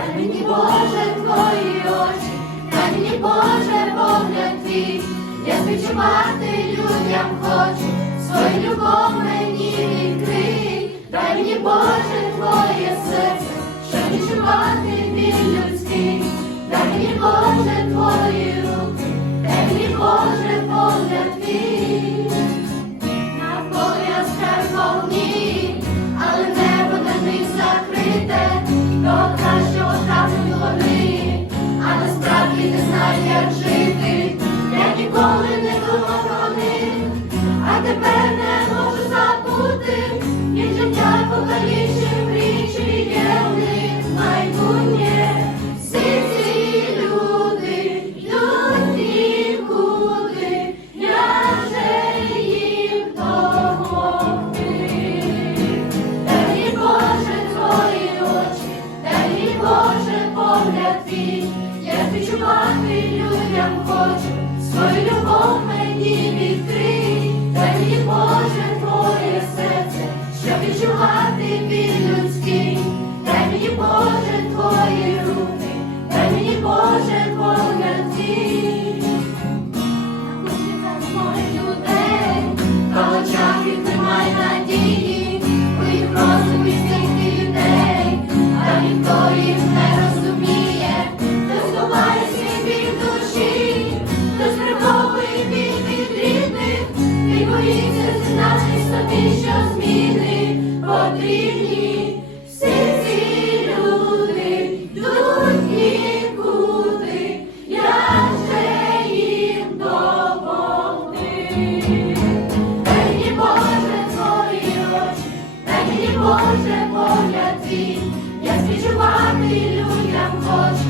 дай мені, Боже, твої очі, дай мені, Боже, погляд твій, я співчувати людям хочу, свою любов мені відкрий, дай мені, Боже, твоє серце, що відчувати. Боже, погляд твій, як співчувати людям хочу.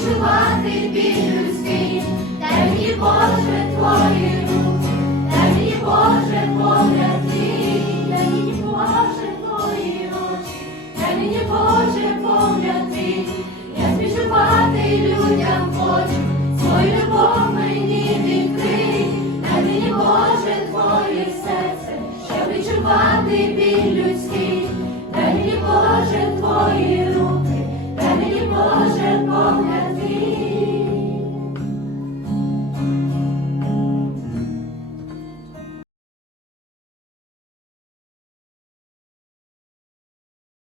відчувати біль людський, темні Боже твої руки.